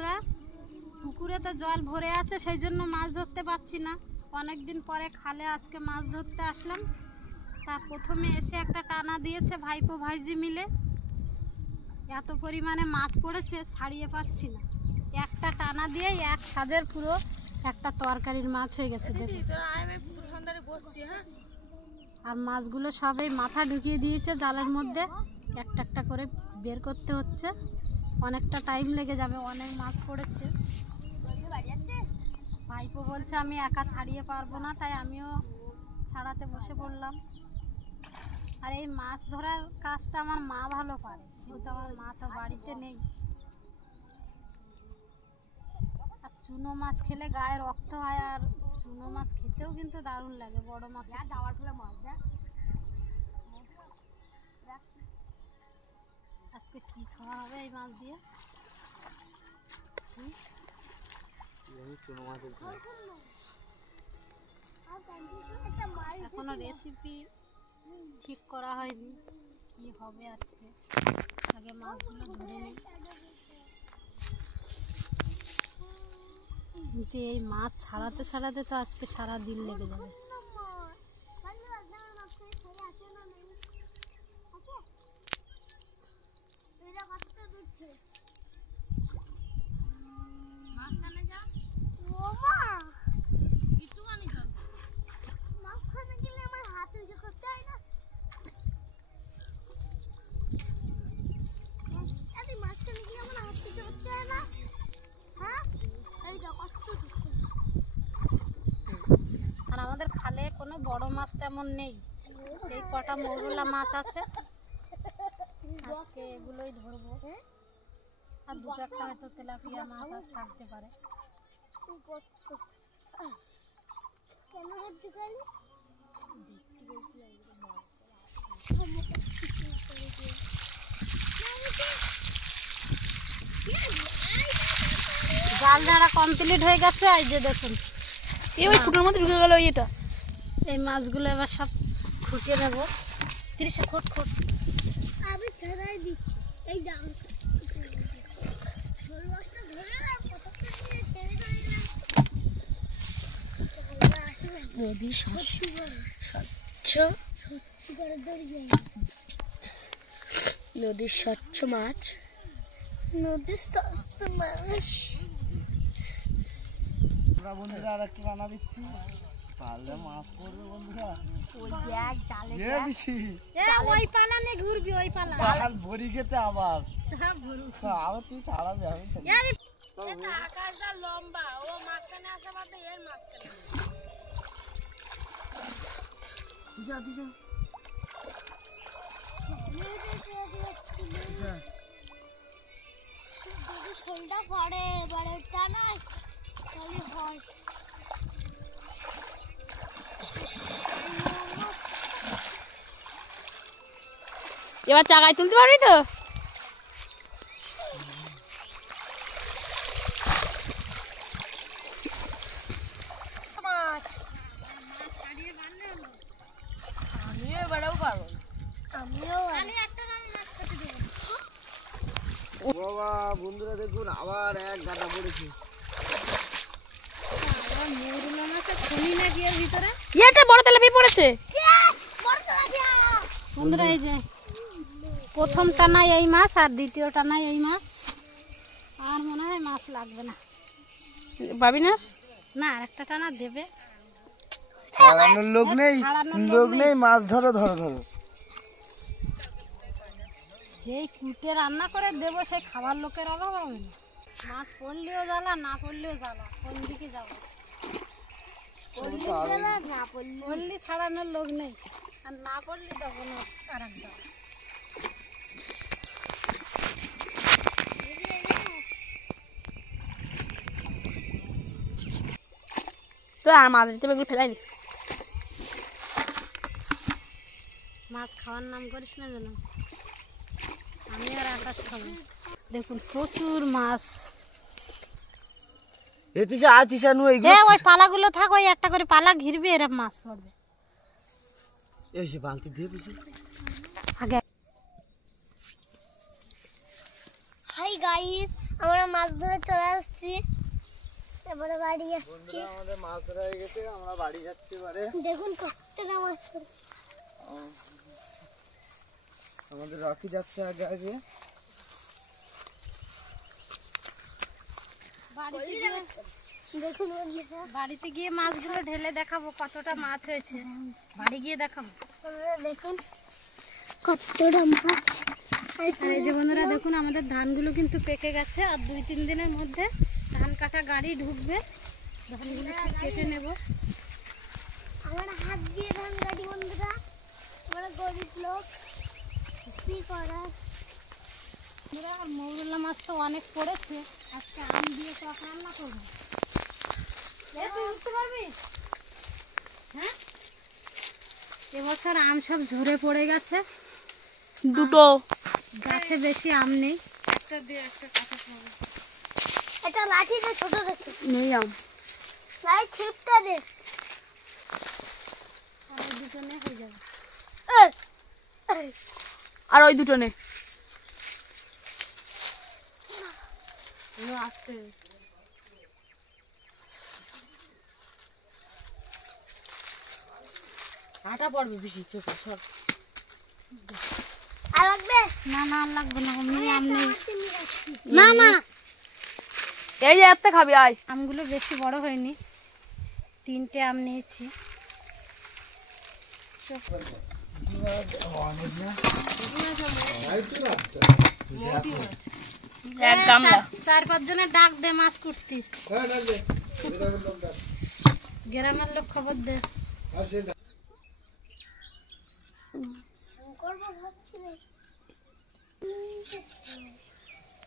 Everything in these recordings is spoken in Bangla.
বন্ধুরা, পুকুরে তো জল ভরে আছে, সেই জন্য মাছ ধরতে পারছি না। অনেক দিন পরে খালে আজকে মাছ ধরতে আসলাম। তা প্রথমে এসে একটা টানা দিয়েছে ভাইপো ভাইজি মিলে, এত পরিমাণে মাছ পড়েছে ছাড়িয়ে পাচ্ছি না। একটা টানা দিয়ে এক স্বাদের পুরো একটা তরকারির মাছ হয়ে গেছে। আর মাছগুলো সবাই মাথা ঢুকিয়ে দিয়েছে জালের মধ্যে, একটা একটা করে বের করতে হচ্ছে। অনেকটা টাইম লেগে যাবে, অনেক মাছ পড়েছে। ভাইপো বলছে আমি একা ছাড়িয়ে পারবো না, তাই আমিও ছাড়াতে বসে পড়লাম। আর এই মাছ ধরার কাজটা আমার মা ভালো পারে, কিন্তু আমার মা তো বাড়িতে নেই। আর চুনো মাছ খেলে গায়ে রক্ত হয়, আর চুনো মাছ খেতেও কিন্তু দারুণ লাগে। বড় মাছ দাওয়ার ফেলে মাছ আজকে কি খাওয়া হবে এই মাছ দিয়ে? এখনো রেসিপি ঠিক করা হয়নি, কি হবে আজকে। আগে মাছগুলো ধরে নিই। যে এই মাছ ছাড়াতে ছাড়াতে তো আজকে সারা দিন লেগে যাবে। আর আমাদের খালে কোনো বড় মাছ তেমন নেই, এই কটা মৌরলা মাছ আছে, আজকে এগুলোই ধরবো। আর দুটো একটা হয়তো তেলাপিয়া মাছ আর থাকতে পারে। জাল ঝাড়া কমপ্লিট হয়ে গেছে। এই যে দেখুন, ওই ফুটের মধ্যে ঢুকে গেল এটা। এই মাছগুলো এবার সব খুঁটে নেব। 30 খোট খোট আমি ছাড়াই দিচ্ছি। এই দাম শোল মাছটা ধরে না কতক্ষণ দিয়ে ছেড়ে দিলাম। নদী স্বচ্ছ করে দড়িয়ে নদীর স্বচ্ছ মাছ, নদীর স্বচ্ছ মাছ। বন্ধুরা আর একটু রান্না দিচ্ছি, পারলে মাছ পড়বে বন্ধুরা। ওই ব্যাগ জালে ওই পালা নে ঘুরবি, ওই পালা জাল ভরি গেছে আবার। হ্যাঁ ভরু। আবার তুই ছাড়াবি, আমি এটা আকাশটা লম্বা, ও মাঝখানে আসে বাদে এর মাঝখানে। যদি শোলটা পড়ে এবারে টানা তাহলে হয়। এবার চাকায় তুলতে পারবি তো? আমিও এবারেও পারবো। আমিও বাবা বন্ধুরা দেখুন আবার এক গাদা পড়েছে। মৌরলা মাছের খনি নাকি এর ভিতরে? এটা বড় তেলাপিয়া পড়েছে বন্ধুরা। এই যে প্রথম টানায় এই মাছ আর দ্বিতীয় টানায় এই মাছ। আর মনে হয় মাছ লাগবে না। পাবি না? না, আর একটা টানা দেবে। ছাড়ানোর লোক নেই, লোক নেই, মাছ ধরো ধরো ধরো। যেই কুটে রান্না করে দেবো সেই খাবার লোকের অভাব হবে না। মাছ পড়লেও জ্বালা, না পড়লেও জ্বালা, কোন দিকে যাবো? পড়লি ছাড়ানোর লোক নেই, আর না পড়লি তখন আর এক জ্বালা। তো আর মাছ দিতে এগুলো ফেলাইনি। মাছ খাওয়ার নাম করিস না যেন, আমি আর আকাশ খাবো। দেখুন প্রচুর মাছ। ওই পালাগুলো থাক, ওই একটা করে পালা ঘিরবে, এরা মাছ পড়বে। বালতি দিয়ে বেশি আগে হাই গাইস, আমরা মাছ ধরে চলে আসছি, এবারে বাড়ি যাচ্ছি। বন্ধুরা আমাদের মাছ ধরা হয়ে গেছে, আমরা বাড়ি যাচ্ছি এবারে। দেখুন কতটা মাছ পড়ে। আমাদের রকি যাচ্ছে আগে আগে। দেখুন বন্ধুরা, বাড়িতে গিয়ে মাছগুলো ঢেলে দেখাবো কতটা মাছ হয়েছে, বাড়ি গিয়ে দেখাবো। আপনারা দেখুন কতটা মাছ। আর এই যে বন্ধুরা দেখুন আমাদের ধানগুলো কিন্তু পেকে গেছে, আর 2-3 দিনের মধ্যে ধান কাটা গাড়ি ঢুকবে, ধানগুলো সব কেটে নেব। আমরা হাত দিয়ে ধান কাটি বন্ধুরা, আমরা গরিব লোক, কি করার। বন্ধুরা আর মৌরলা মাছ তো অনেক পড়েছে, আজকে আম দিয়ে টক রান্না করবো। তুই উঠতে পারবি? হ্যাঁ, এবছর আম সব ঝরে পড়ে গেছে, দুটো গাছে বেশি আম নেই। একটা দিয়ে একটা কাটা পড়বে। এটা লাঠিটা ছোট দেখে, নেই আম। ভাই ছিপটা দে। আর ওই দুজনে হয়ে যাবে। আর ওই দুটো নে। আসতে আটা পড়বে বেশি চোখে সব। আর লাগবে? না না আর লাগবে না, অমনি আম নেই। না না এই যে এত খাবি আয়। আমগুলো বেশি বড় হয়নি, 3টে আম নিয়েছি। এক গামলা 4-5 জনের ডাক দে মাছ কুটতি, গ্রামের লোক খবর দে। করবো ভাবছি না।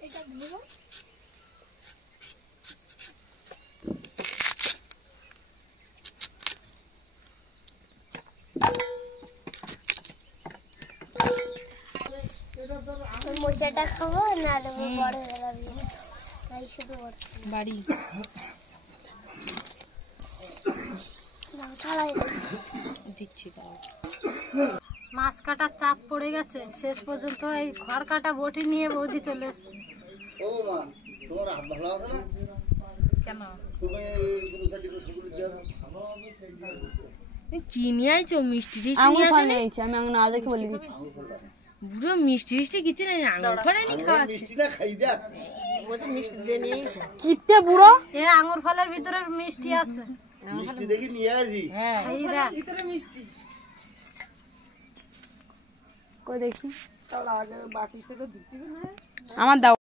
এটা ধরো। মোচাটা খাবো না বড় বেড়াবি, তাই শুধু বড় বাড়ি দিচ্ছি। মাছ কাটার চাপ পড়ে গেছে, শেষ পর্যন্ত এই খড় কাটা বটি নিয়ে বৌদি চলে এসছে। ও মা, তোমার হাত ভালো আছে না? কেন তুমি গুরু সাটি করে শুরু দাও। চিনি আইছো মিষ্টি টিষ্টি আঙুর নিয়ে ফল আসে নিয়েছি আমি, আঙুর না দেখে বলে দিচ্ছি। বুড়ো মিষ্টি টিষ্টি কিছু নেই, আঙুর ফলে নি খাওয়া। মিষ্টি না খাই দেখ। কিপটে বুড়ো। এ আঙুর ফলের ভিতরে মিষ্টি আছে, মিষ্টি দেখি নিয়ে আসি। এই দেখ। কই দেখি আমার দাও।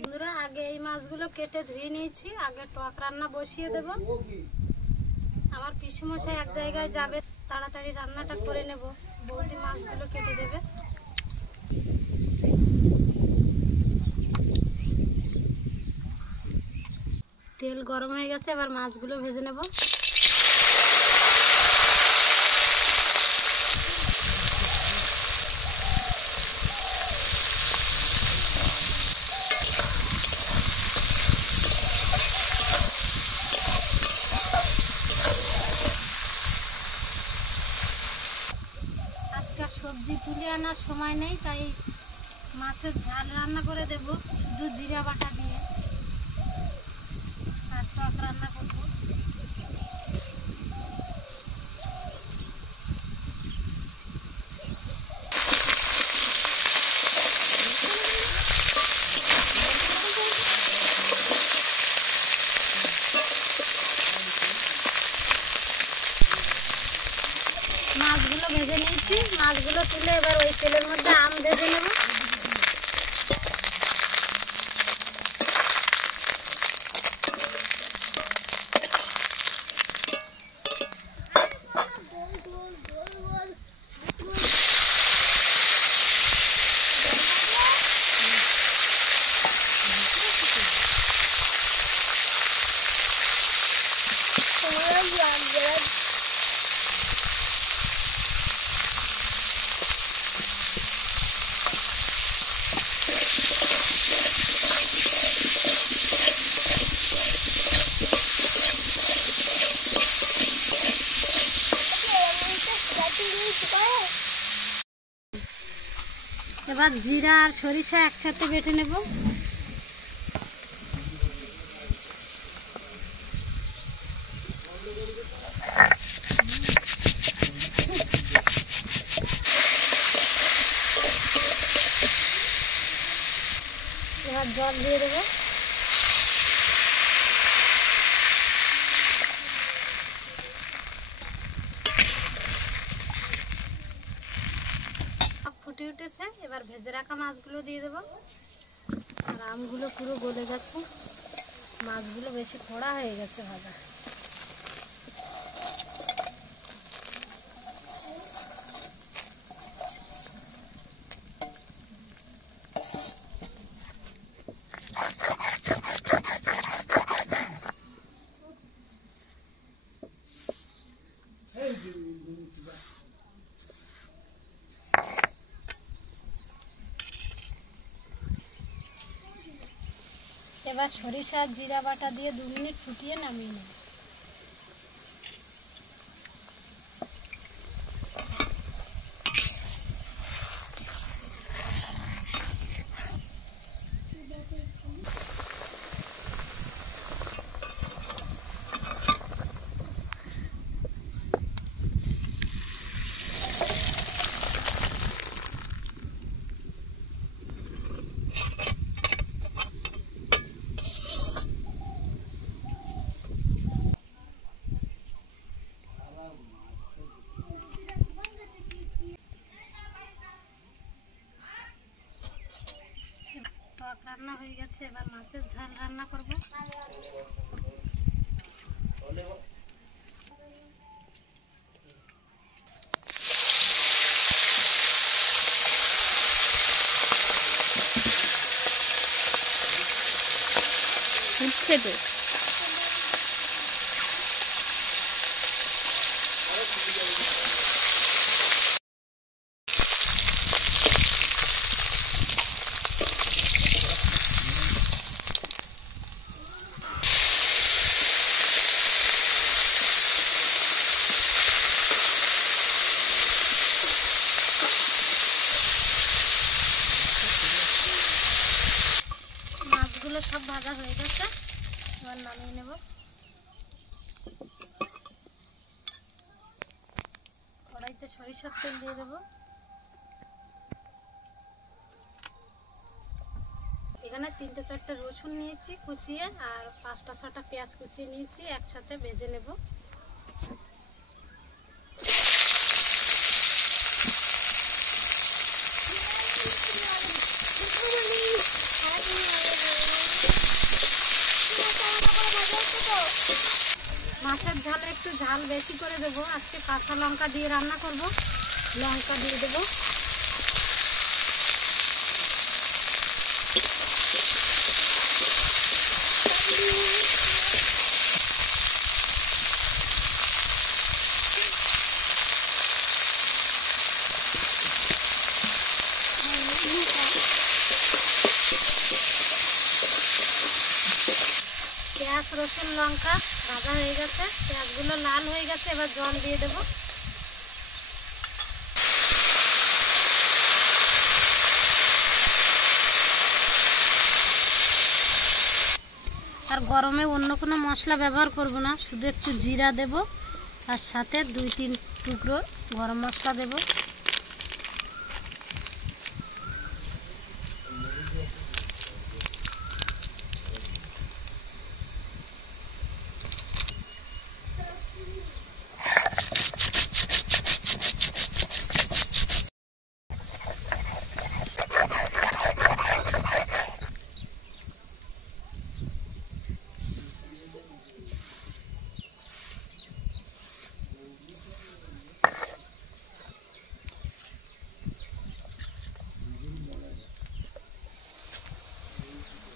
বন্ধুরা আগে এই মাছগুলো কেটে ধুয়ে নিয়েছি, আগে টক রান্না বসিয়ে দেব। আমার পিসিমশাই এক জায়গায় যাবে, তাড়াতাড়ি রান্নাটা করে নেব, বৌদি মাছগুলো কেটে দেবে। তেল গরম হয়ে গেছে, এবার মাছগুলো ভেজে নেব। আজকে সবজি তুলে আনার সময় নেই, তাই মাছের ঝাল রান্না করে দেব শুধু জিরা বাটা দিয়ে, আর টক রান্না করব। মাছগুলো ভেজে নিয়েছি, মাছগুলো তুলে এবার ওই তেলের মধ্যে আম ভেজে নেব। এবার জিরা আর সরিষা একসাথে বেটে নেব। এবার জল দিয়ে দেবো। ফুটে উঠেছে, এবার ভেজে রাখা মাছগুলো দিয়ে দেবো। আর আমগুলো পুরো গলে গেছে, মাছগুলো বেশি খোড়া হয়ে গেছে ভাজা। এবার সরিষা জিরা বাটা দিয়ে 2 মিনিট ফুটিয়ে নামিয়ে নেব। টক রান্না হয়ে গেছে, এবার মাছের ঝাল রান্না করব। উঠছে তো। মাছগুলো সব ভাজা হয়ে গেছে, এবার নামিয়ে নেব। কড়াইতে সরিষার তেল দিয়ে দেবো। এখানে 3-4টা রসুন নিয়েছি কুচিয়ে, আর 5-6টা পেঁয়াজ কুচিয়ে নিয়েছি, একসাথে ভেজে নেব। মাছের ঝালে একটু ঝাল বেশি করে দেবো, আজকে কাঁচা লঙ্কা দিয়ে রান্না করব। লঙ্কা দিয়ে দেবো। পেঁয়াজ রসুন লঙ্কা ভাজা হয়ে গেছে, পেঁয়াজগুলো লাল হয়ে গেছে, এবার জল দিয়ে দেব। আর গরমে অন্য কোনো মশলা ব্যবহার করব না, শুধু একটু জিরা দেব, আর সাথে 2-3 টুকরো গরম মশলা দেব।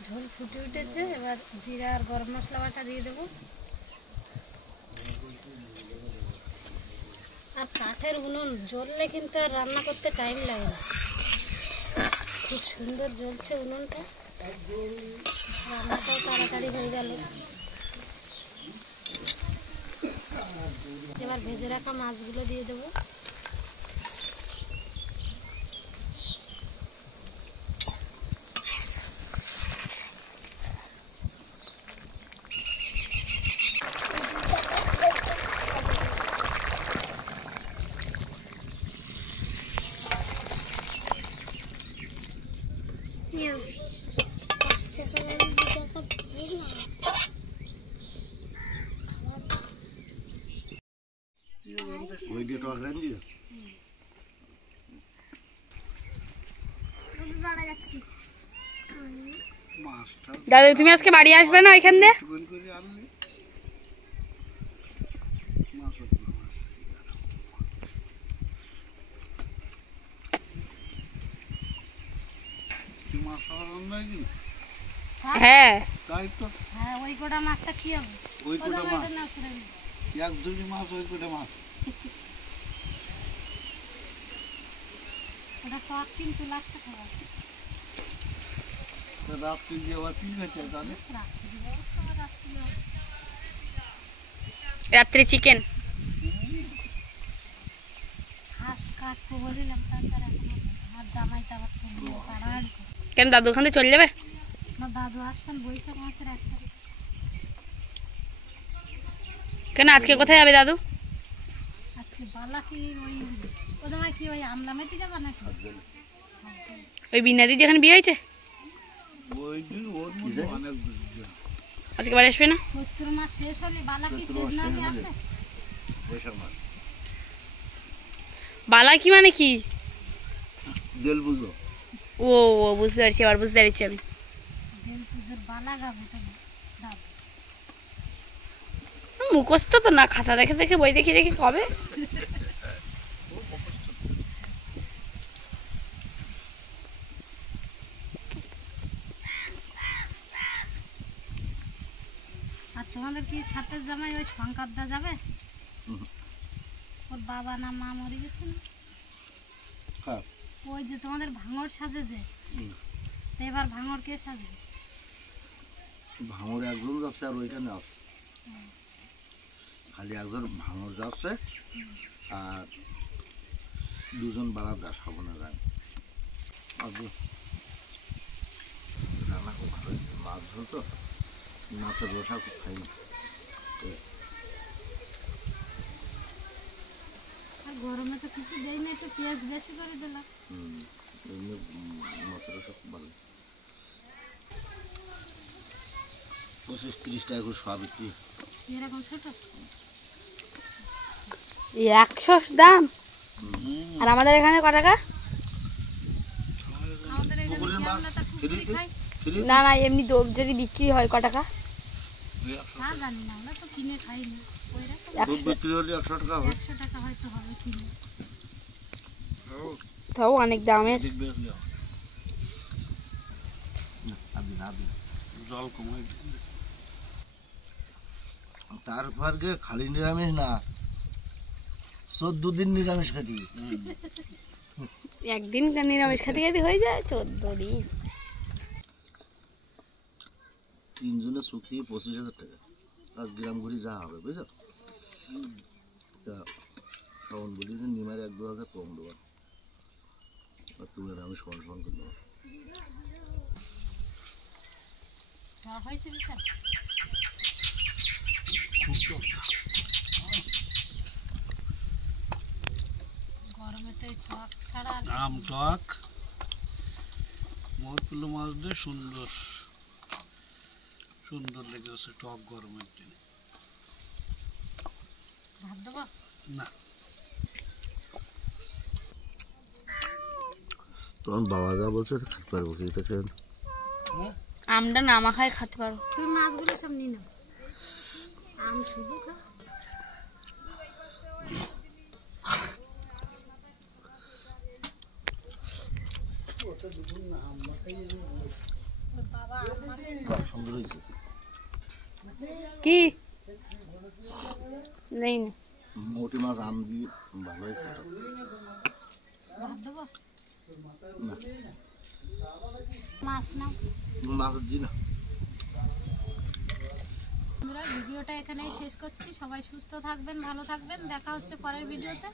ঝোল ফুটে উঠেছে, এবার জিরা আর গরম মশলা বাটা দিয়ে দেবো। আর কাঠের উনুন জ্বললে কিন্তু আর রান্না করতে টাইম লাগে না, খুব সুন্দর জ্বলছে উনুনটা, রান্নাটাও তাড়াতাড়ি হয়ে গেল। এবার ভেজে রাখা মাছগুলো দিয়ে দেবো। নিও 5 টাকা 2 টাকা দিই না ওই দিয়ে টক রান্ধি আমি বাড়া যাচ্ছি মাছটা দাদু তুমি আজকে বাড়ি আসবে না ওইখান দিয়ে? গোল করে আনলে মাছ হতো না, মাছ। কি মাছ খাওয়ার রান্না হয়েছিল? হ্যাঁ তাই তো হ্যাঁ ওই গোটা মাছটা কি হবে? ওই কোটা মাছ ওটা না সরে নি। 1-2 মাছ ওই কোটা মাছ ওটা টক কিন্তু লাস্টে খাবার রাত্রি দিয়ে আবার কি খাইতে তাহলে রাখতে দিবে তোমার রাখতে দিবে রাত্রে চিকেন। হাঁস কাটবো বলিলাম তারপরে এখন আর জামাইটা আবার চলে যাবে পাড়াড়ি করে। কেন দাদু ওখান থেকে চলে যাবে? আমার দাদু আসবেন বৈশাখ মাসের 1 তারিখ। কেন আজকে কোথায় যাবে দাদু? আজকে বালা কি ওই ওদের কি ওই আমলা মেতে যাবা নাকি? ওই বিনাদি যেখানে বিয়ে হয়েছে ওই দিন ওর মধ্যে অনেক আজকে বাড়ি আসবে না? চৈত্র মাস শেষ হলে বালা কি শেষ না হলে আসে? বৈশাখ মাছ বালা কি মানে কি? দেল বুঝো ও ও বুঝতে পারছি, আবার বুঝতে পারছি আমি। দেল পুজোর বালা গাবে তো দাদু। মুখস্থ তো না, খাতা দেখে দেখে বই দেখে দেখে কবে। আর তোমাদের কি সাথে জামাই ওই শঙ্করদা যাবে? ওর বাবা না মা মরে গেছে না? হ্যাঁ ওই যে তোমাদের ভাঙর সাজে যে, তো এবার ভাঙর কে সাজে? ভাঙর একজন যাচ্ছে আর ওইখানে আছে খালি একজন ভাঙর যাচ্ছে আর 2 জন বারাদার সাবনা যায় আর রান্না খুব ভালো হয়েছে মাছ ধরো তো মাছের রসা খুব খাই আর গরমে তো কিছু দেয় না, একটু পেঁয়াজ বেশি করে দিলাম। এমনি মাছের রসা খুব ভালো 25-30 টাকা করে সব বিক্রি এরকম ছোট 100 দাম। আর আমাদের এখানে ক টাকা? আমাদের এখানে পুকুরের কি মাছ আমরা তা পুকুরি ফ্রিতে খাই? ফ্রি না না এমনি যদি বিক্রি হয় ক টাকা? তা জানি না, আমরা তো কিনে খাইনি। ওই রকম দুধ বিক্রি হলে 100 টাকা হবে 100 টাকা হয়তো হবে কিনে। তাও অনেক দামের। দেখবে হলে হবে না আদি জল কমাই তারপর গে খালি নিরামিষ না 14 দিন নিরামিষ খাতি একদিন নিরামিষ খেতে খেতে হয়ে যায় 14 দিন। 3 জনে শুকিয়ে 25,000 টাকা আর গ্রাম ঘুরি যা হবে বুঝছো তা তখন বলি যে নিমার 1-2 হাজার কম দেবো আর তুমি আর আমি সমান সমান করে দেবো খাওয়া হয়েছে বিশাল। গরমে তো এই টক ছাড়া আর কিছু আম টক মহৎগুলো মাছ দিয়ে সুন্দর সুন্দর লেগেছে টক গরমের দিনে ভাত দেবো? না তোমার বাবা যা বলছে খেতে পারবো কি তাকে আমটা না মাখায় খেতে পারো। তুমি মাছগুলো সব নিয়ে নাও, আম শুধু খা। সুন্দর হয়েছে কি নেই না মোটি মাছ আম দিয়ে ভালো হয়েছে ভাত দেবো? না মাছ নাও। মাছের দিই না বন্ধুরা ভিডিওটা এখানেই শেষ করছি। সবাই সুস্থ থাকবেন, ভালো থাকবেন, দেখা হচ্ছে পরের ভিডিওতে।